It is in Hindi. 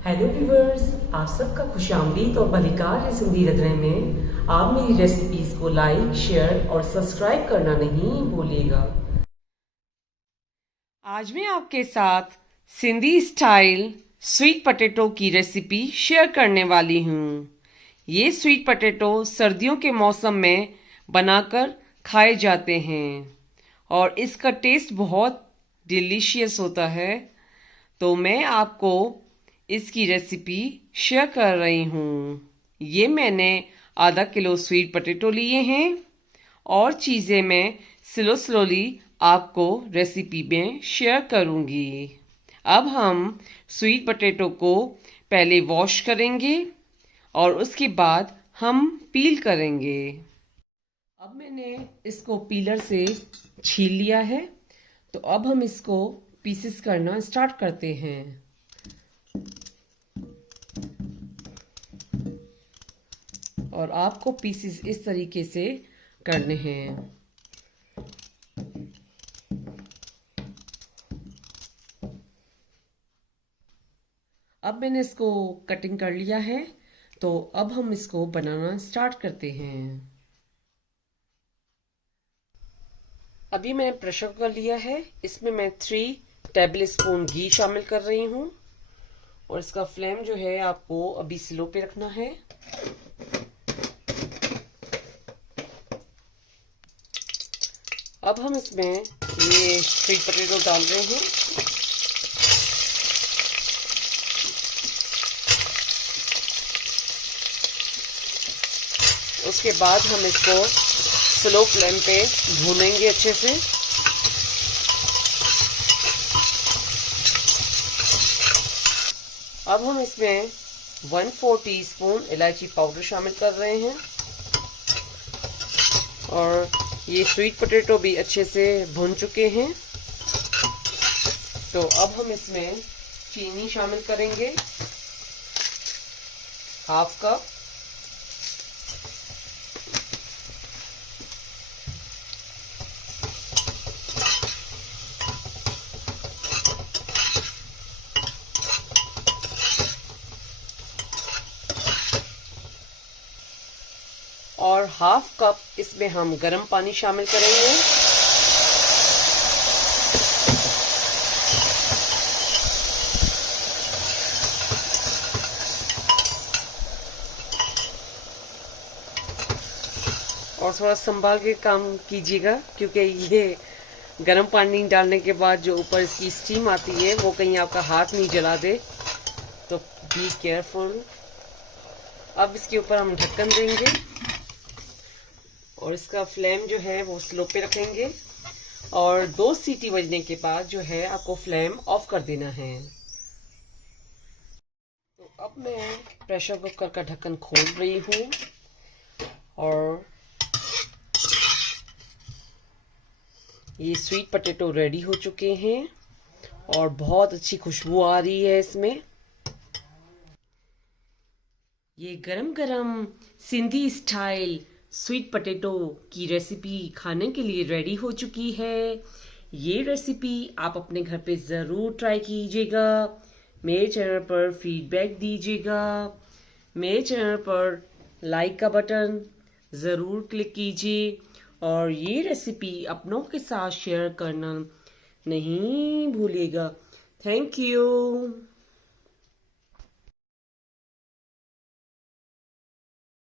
हेलो व्यूवर्स, आप सबका खुशामदीद और बलिकार है सिंधी रंधने में। आप मेरी रेसिपीज को लाइक, शेयर और सब्सक्राइब करना नहीं भूलिएगा। आज मैं आपके साथ सिंधी स्टाइल स्वीट पोटैटो की रेसिपी शेयर करने वाली हूँ। ये स्वीट पोटैटो सर्दियों के मौसम में बनाकर खाए जाते हैं और इसका टेस्ट बहुत डिलीशियस होता है। तो मैं आपको इसकी रेसिपी शेयर कर रही हूँ। ये मैंने आधा किलो स्वीट पोटैटो लिए हैं और चीज़ें मैं स्लोली आपको रेसिपी में शेयर करूँगी। अब हम स्वीट पोटैटो को पहले वॉश करेंगे और उसके बाद हम पील करेंगे। अब मैंने इसको पीलर से छील लिया है, तो अब हम इसको पीसेस करना स्टार्ट करते हैं। और आपको पीसेस इस तरीके से करने हैं। अब मैंने इसको कटिंग कर लिया है, तो अब हम इसको बनाना स्टार्ट करते हैं। अभी मैंने प्रेशर कुकर लिया है, इसमें मैं 3 टेबल स्पून घी शामिल कर रही हूँ और इसका फ्लेम जो है आपको अभी स्लो पे रखना है। अब हम इसमें ये स्वीट पोटैटो डाल रहे हैं। उसके बाद हम इसको स्लो फ्लेम पे भूनेंगे अच्छे से। अब हम इसमें 1/4 टीस्पून इलायची पाउडर शामिल कर रहे हैं और ये स्वीट पोटैटो भी अच्छे से भुन चुके हैं। तो अब हम इसमें चीनी शामिल करेंगे, 1/2 कप। और 1/2 कप इसमें हम गर्म पानी शामिल करेंगे। और थोड़ा संभाल के काम कीजिएगा, क्योंकि ये गर्म पानी डालने के बाद जो ऊपर इसकी स्टीम आती है वो कहीं आपका हाथ नहीं जला दे, तो बी केयरफुल। अब इसके ऊपर हम ढक्कन देंगे और इसका फ्लेम जो है वो स्लो पे रखेंगे और 2 सीटी बजने के बाद जो है आपको फ्लेम ऑफ कर देना है। तो अब मैं प्रेशर कुकर का ढक्कन खोल रही हूँ और ये स्वीट पोटैटो रेडी हो चुके हैं और बहुत अच्छी खुशबू आ रही है इसमें। ये गरम गरम सिंधी स्टाइल स्वीट पोटैटो की रेसिपी खाने के लिए रेडी हो चुकी है। ये रेसिपी आप अपने घर पे ज़रूर ट्राई कीजिएगा। मेरे चैनल पर फीडबैक दीजिएगा। मेरे चैनल पर लाइक का बटन ज़रूर क्लिक कीजिए और ये रेसिपी अपनों के साथ शेयर करना नहीं भूलिएगा। Thank you.